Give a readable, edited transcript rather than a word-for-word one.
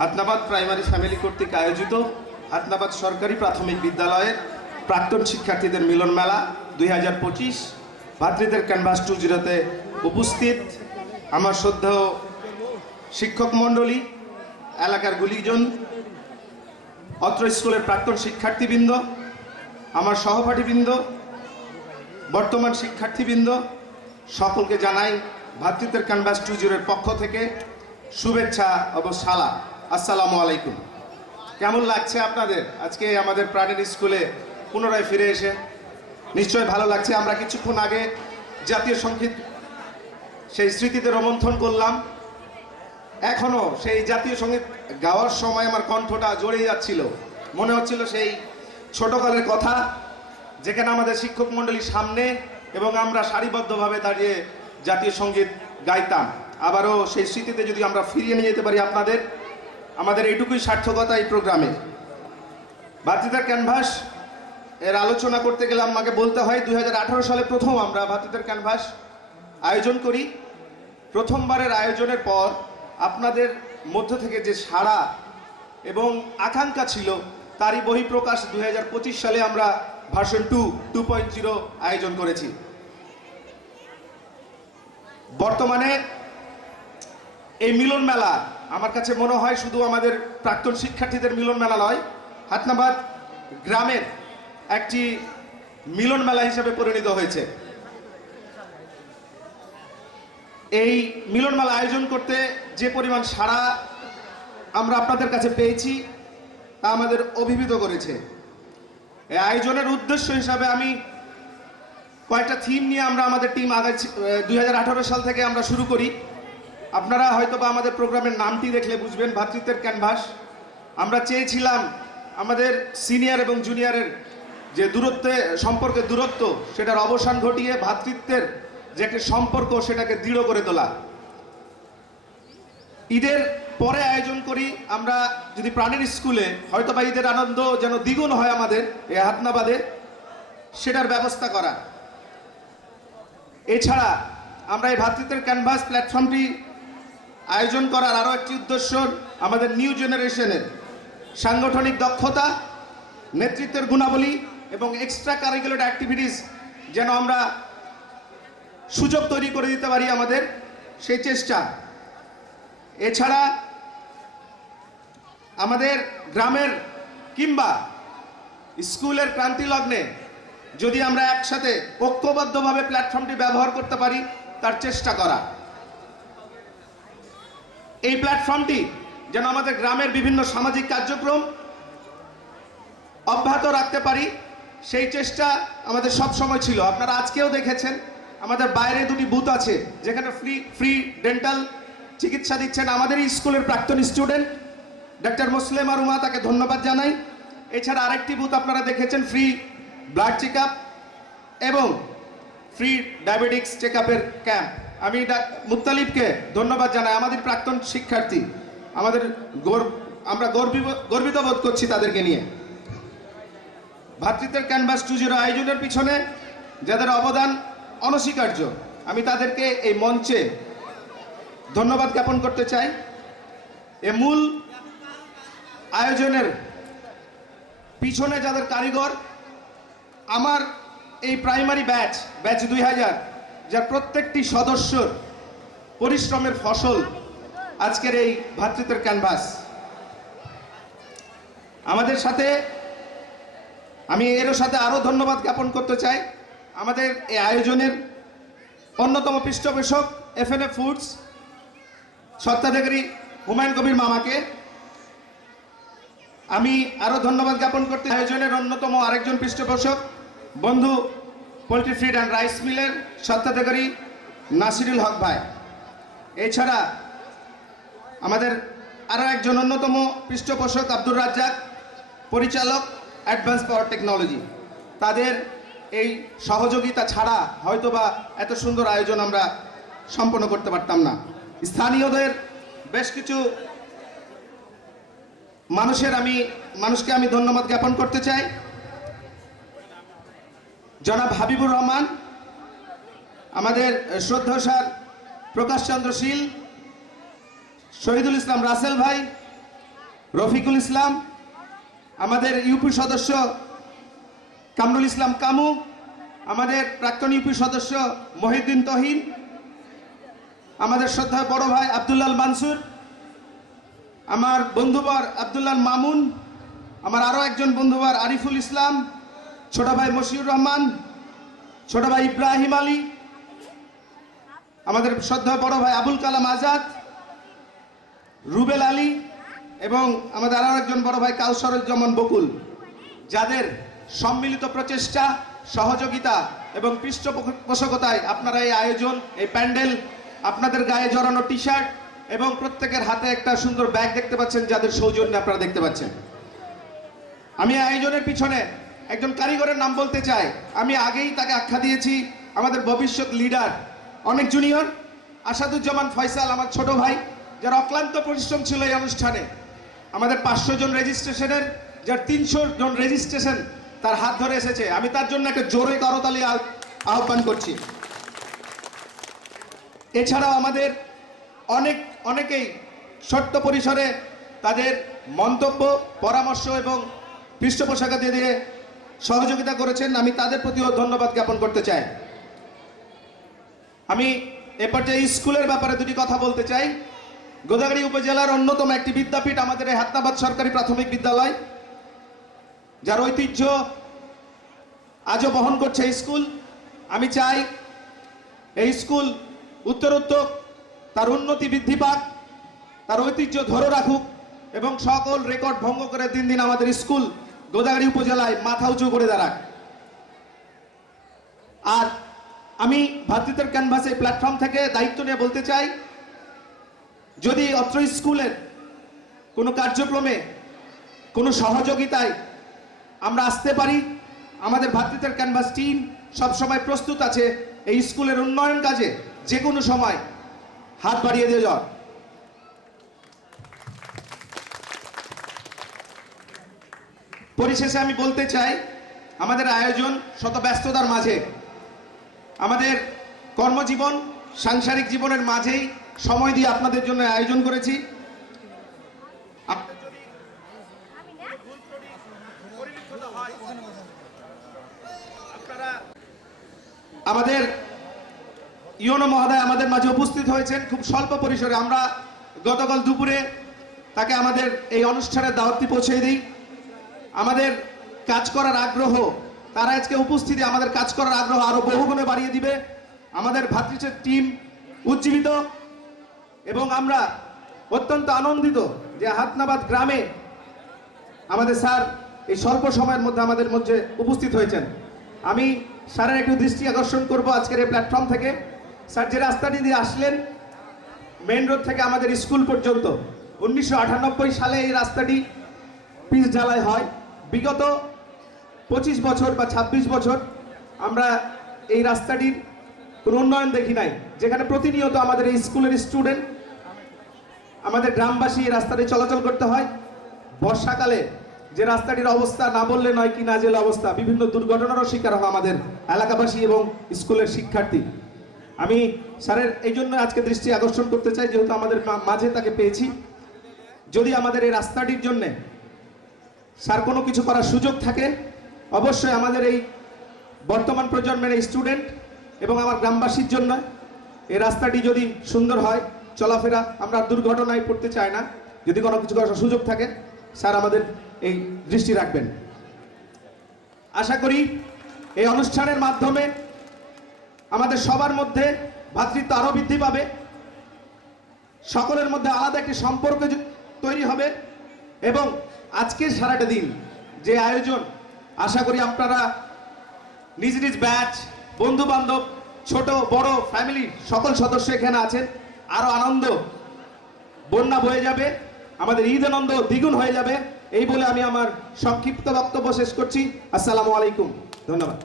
হাতনাবাদ primary family কর্তৃক আয়োজিত হাতনাবাদ সরকারি প্রাথমিক বিদ্যালয়ের প্রাক্তন শিক্ষার্থীদের মিলন মেলা 2025 ভাতৃদের ক্যানভাস 20তে উপস্থিত আমার শ্রদ্ধেয় শিক্ষক মণ্ডলী, এলাকার গুলিজন, অত্র স্কুলের প্রাক্তন শিক্ষার্থীবৃন্দ, আমার সহপাঠীবৃন্দ, বর্তমান শিক্ষার্থীবৃন্দ, সকলকে জানাই ভাতৃদের ক্যানভাস 20-এর পক্ষ থেকে শুভেচ্ছা ও সালাম। আসসালামু আলাইকুম। কেমন লাগছে আপনাদের আজকে আমাদের প্রাণের স্কুলে পুনরায় ফিরে এসে? নিশ্চয়ই ভালো লাগছে। আমরা কিছুক্ষণ আগে জাতীয় সঙ্গীত সেই স্মৃতিতে রোমন্থন করলাম। এখনও সেই জাতীয় সঙ্গীত গাওয়ার সময় আমার কণ্ঠটা জড়িয়ে যাচ্ছিল, মনে হচ্ছিল সেই ছোটকালের কথা, যেখানে আমাদের শিক্ষক মণ্ডলীর সামনে এবং আমরা সারিবদ্ধভাবে দাঁড়িয়ে জাতীয় সঙ্গীত গাইতাম। আবারও সেই স্মৃতিতে যদি আমরা ফিরিয়ে নিয়ে যেতে পারি আমাদের এইটুকুই সার্থকতা এই প্রোগ্রামে। ভাতৃদের ক্যানভাস এর আলোচনা করতে গেলে আমাকে বলতে হয় 2018 সালে প্রথম আমরা ভাতৃদের ক্যানভাস আয়োজন করি। প্রথমবারের আয়োজনের পর আপনাদের মধ্য থেকে যে সাড়া এবং আকাঙ্ক্ষা ছিল তারই বহিঃপ্রকাশ 2025 সালে আমরা ভার্সন 2.0 আয়োজন করেছি। বর্তমানে এই মিলন মেলা আমার কাছে মনে হয় শুধু আমাদের প্রাক্তন শিক্ষার্থীদের মিলন মেলা নয়, হাতনাবাদ গ্রামের একটি মিলন মেলা হিসেবে পরিণত হয়েছে। এই মিলন মেলা আয়োজন করতে যে পরিমাণ সাড়া আমরা আপনাদের কাছে পেয়েছি তা আমাদের অভিভূত করেছে। এই আয়োজনের উদ্দেশ্য হিসাবে আমি কয়েকটা থিম নিয়ে আমাদের টিম আগে 2018 সাল থেকে আমরা শুরু করি। আপনারা হয়তো বা আমাদের প্রোগ্রামের নামটি দেখলে বুঝবেন, ভাতৃত্বের ক্যানভাস। আমরা চেয়েছিলাম আমাদের সিনিয়র এবং জুনিয়রের যে সম্পর্কের দূরত্ব সেটার অবসান ঘটিয়ে ভ্রাতৃত্বের যে একটা সম্পর্ক সেটাকে দৃঢ় করে তোলা। ঈদের পরে আয়োজন করি আমরা যদি প্রাণের স্কুলে, হয়তো বা ঈদের আনন্দ যেন দ্বিগুণ হয় আমাদের এই হাতনাবাদে, সেটার ব্যবস্থা করা। এছাড়া আমরা এই ভ্রাতৃত্বের ক্যানভাস প্ল্যাটফর্মটি আয়োজন করার আরও একটি উদ্দেশ্য আমাদের নিউ জেনারেশনের সাংগঠনিক দক্ষতা, নেতৃত্বের গুণাবলী এবং এক্সট্রা কারিকুলার অ্যাক্টিভিটিস যেন আমরা সুযোগ তৈরি করে দিতে পারি আমাদের, সেই চেষ্টা। এছাড়া আমাদের গ্রামের কিংবা স্কুলের ক্রান্তি লগ্নে যদি আমরা একসাথে ঐক্যবদ্ধভাবে প্ল্যাটফর্মটি ব্যবহার করতে পারি তার চেষ্টা করা। এই প্ল্যাটফর্মটি যেন আমাদের গ্রামের বিভিন্ন সামাজিক কার্যক্রম অব্যাহত রাখতে পারি সেই চেষ্টা আমাদের সব সময় ছিল। আপনারা আজকেও দেখেছেন আমাদের বাইরে দুটি বুথ আছে যেখানে ফ্রি ডেন্টাল চিকিৎসা দিচ্ছেন আমাদের স্কুলের প্রাক্তন স্টুডেন্ট ডক্টর মুসলিমা রুমা, তাকে ধন্যবাদ জানাই। এছাড়া আরেকটি বুথ আপনারা দেখেছেন ফ্রি ব্লাড চেক আপ এবং ফ্রি ডায়াবেটিক্স চেক আপের ক্যাম্প। আমি মুত্তালিবকে ধন্যবাদ জানাই, আমাদের প্রাক্তন শিক্ষার্থী। আমরা গর্বিত বোধ করছি তাদেরকে নিয়ে। ভাতৃত্বের ক্যানভাস 2.0 আয়োজনের পিছনে যাদের অবদান অনস্বীকার্য, আমি তাদেরকে এই মঞ্চে ধন্যবাদ জ্ঞাপন করতে চাই। এ মূল আয়োজনের পিছনে যাদের কারিগর, আমার এই প্রাইমারি ব্যাচ 2000, যার প্রত্যেকটি সদস্যর পরিশ্রমের ফসল আজকের এই ভ্রাতৃত্বের ক্যানভাস। আমাদের সাথে আমি এরও সাথে আরও ধন্যবাদ জ্ঞাপন করতে চাই আমাদের এই আয়োজনের অন্যতম পৃষ্ঠপোষক FNA ফুডস স্বত্বাধিকারী হুমায়ুন কবির মামাকে। আমি আরও ধন্যবাদ জ্ঞাপন করতে আয়োজনের অন্যতম আরেকজন পৃষ্ঠপোষক বন্ধু পোলট্রি ফিড অ্যান্ড রাইস মিলের স্বত্বাধিকারী নাসিরুল হক ভাই। এছাড়া আমাদের আরও একজন অন্যতম পৃষ্ঠপোষক আব্দুর রাজ্জাক, পরিচালক অ্যাডভান্স পাওয়ার টেকনোলজি। তাদের এই সহযোগিতা ছাড়া হয়তোবা এত সুন্দর আয়োজন আমরা সম্পন্ন করতে পারতাম না। স্থানীয়দের বেশ কিছু মানুষকে আমি ধন্যবাদ জ্ঞাপন করতে চাই। জনাব হাবিবুর রহমান, আমাদের শ্রদ্ধেয় স্যার প্রকাশ চন্দ্র শীল, শহীদুল ইসলাম রাসেল ভাই, রফিকুল ইসলাম, আমাদের ইউপি সদস্য কামরুল ইসলাম কামু, আমাদের প্রাক্তন ইউপি সদস্য মহিউদ্দিন তহিন, আমাদের শ্রদ্ধা বড় ভাই আব্দুল্লাল মানসুর, আমার বন্ধুবর আব্দুল্লাল মামুন, আমার আরও একজন বন্ধুবর আরিফুল ইসলাম, ছোট ভাই মশিউর রহমান, ছোট ভাই ইব্রাহিম আলী, আমাদের শ্রদ্ধা বড় ভাই আবুল কালাম আজাদ, রুবেল আলী এবং আমাদের আরও একজন বড় ভাই কাউসারুজ্জামান বকুল, যাদের সম্মিলিত প্রচেষ্টা, সহযোগিতা এবং পৃষ্ঠপোষকতায় আপনারা এই আয়োজন, এই প্যান্ডেল, আপনাদের গায়ে জড়ানো টি শার্ট এবং প্রত্যেকের হাতে একটা সুন্দর ব্যাগ দেখতে পাচ্ছেন, যাদের সৌজন্যে আপনারা দেখতে পাচ্ছেন। আমি আয়োজনের পিছনে একজন কারিগরের নাম বলতে চাই। আমি আগেই তাকে আখ্যা দিয়েছি আমাদের ভবিষ্যৎ লিডার, অনেক জুনিয়র, আসাদুজ্জামান ফয়সাল, আমার ছোট ভাই, যার অক্লান্ত পরিশ্রম ছিল এই অনুষ্ঠানে। আমাদের 500 জন রেজিস্ট্রেশনের, যার 300 জন রেজিস্ট্রেশন তার হাত ধরে এসেছে। আমি তার জন্য একটা জোরে করতালি আহ্বান করছি। এছাড়াও আমাদের অনেকেই ছোট্ট পরিসরে তাদের মন্তব্য, পরামর্শ এবং পৃষ্ঠপোষকতা দিয়ে সহযোগিতা করেছেন। আমি তাদের প্রতিও ধন্যবাদ জ্ঞাপন করতে চাই। আমি এ পর্যায়ে স্কুলের ব্যাপারে দুটি কথা বলতে চাই। গোদাগাড়ী উপজেলার অন্যতম একটি বিদ্যাপীঠ আমাদের এই হাতনাবাদ সরকারি প্রাথমিক বিদ্যালয়, যার ঐতিহ্য আজও বহন করছে এই স্কুল। আমি চাই এই স্কুল উত্তরোত্তর তার উন্নতি বৃদ্ধি পাক, তার ঐতিহ্য ধরে রাখুক এবং সকল রেকর্ড ভঙ্গ করে দিন দিন আমাদের স্কুল গোদাগাড়ী উপজেলায় মাথা উঁচু করে দাঁড়াক। আর আমি ভ্রাতৃত্বের ক্যানভাসে প্ল্যাটফর্ম থেকে দায়িত্ব নিয়ে বলতে চাই, যদি অত্র স্কুলের কোনো কার্যক্রমে, কোনো সহযোগিতায় আমরা আসতে পারি, আমাদের ভ্রাতৃত্বের ক্যানভাস টিম সবসময় প্রস্তুত আছে এই স্কুলের উন্নয়ন কাজে যে কোনো সময় হাত বাড়িয়ে দিয়ে যাওয়ার। পরিশেষে আমি বলতে চাই, আমাদের আয়োজন শত ব্যস্ততার মাঝে, আমাদের কর্মজীবন, সাংসারিক জীবনের মাঝেই সময় দিয়ে আপনাদের জন্য আয়োজন করেছি। আমাদের ইউনো মহোদয় আমাদের মাঝে উপস্থিত হয়েছেন খুব স্বল্প পরিসরে। আমরা গতকাল দুপুরে তাকে আমাদের এই অনুষ্ঠানের দাওয়াতটি পৌঁছে দিই। আমাদের কাজ করার আগ্রহ, তারা আজকে উপস্থিতি আমাদের কাজ করার আগ্রহ আরো বহুগুণে বাড়িয়ে দিবে। আমাদের ভ্রাতৃত্বের টিম উজ্জীবিত এবং আমরা অত্যন্ত আনন্দিত যে হাতনাবাদ গ্রামে আমাদের স্যার এই স্বল্প সময়ের মধ্যে আমাদের মধ্যে উপস্থিত হয়েছেন। আমি স্যারের একটু দৃষ্টি আকর্ষণ করব আজকের এই প্ল্যাটফর্ম থেকে। স্যার যে রাস্তাটি দিয়ে আসলেন মেইন রোড থেকে আমাদের স্কুল পর্যন্ত, 1998 সালে এই রাস্তাটি পিচ ঢালাই হয়। বিগত 25 বছর বা 26 বছর আমরা এই রাস্তাটির কোনো উন্নয়ন দেখি নাই, যেখানে প্রতিনিয়ত আমাদের এই স্কুলের স্টুডেন্ট, আমাদের গ্রামবাসী এই রাস্তাটি চলাচল করতে হয়। বর্ষাকালে যে রাস্তাটির অবস্থা না বললে নয়, কি নাজেল অবস্থা, বিভিন্ন দুর্ঘটনারও শিকার হয় আমাদের এলাকাবাসী এবং স্কুলের শিক্ষার্থী। আমি স্যারের এই জন্য আজকে দৃষ্টি আকর্ষণ করতে চাই, যেহেতু আমাদের মাঝে তাকে পেয়েছি। যদি আমাদের এই রাস্তাটির জন্যে স্যার কোনো কিছু করার সুযোগ থাকে, অবশ্যই আমাদের এই বর্তমান প্রজন্মের এই স্টুডেন্ট এবং আমার গ্রামবাসীর জন্য এই রাস্তাটি যদি সুন্দর হয়, চলাফেরা, আমরা দুর্ঘটনায় পড়তে চাই না, যদি কোনো কিছু করার সুযোগ থাকে স্যার আমাদের এই দৃষ্টি রাখবেন। আশা করি এই অনুষ্ঠানের মাধ্যমে আমাদের সবার মধ্যে ভ্রাতৃত্ব আরও বৃদ্ধি পাবে, সকলের মধ্যে আলাদা একটি সম্পর্ক তৈরি হবে এবং আজকের সারাটা দিন যে আয়োজন, আশা করি আপনারা নিজ নিজ ব্যাচ, বন্ধু বান্ধব, ছোট বড় ফ্যামিলি সকল সদস্য এখানে আছেন। আরো আনন্দ বন্যা বয়ে যাবে, আমাদের ঈদ আনন্দ দ্বিগুণ হয়ে যাবে। এই বলে আমি আমার সংক্ষিপ্ত বক্তব্য শেষ করছি। আসসালামু আলাইকুম, ধন্যবাদ।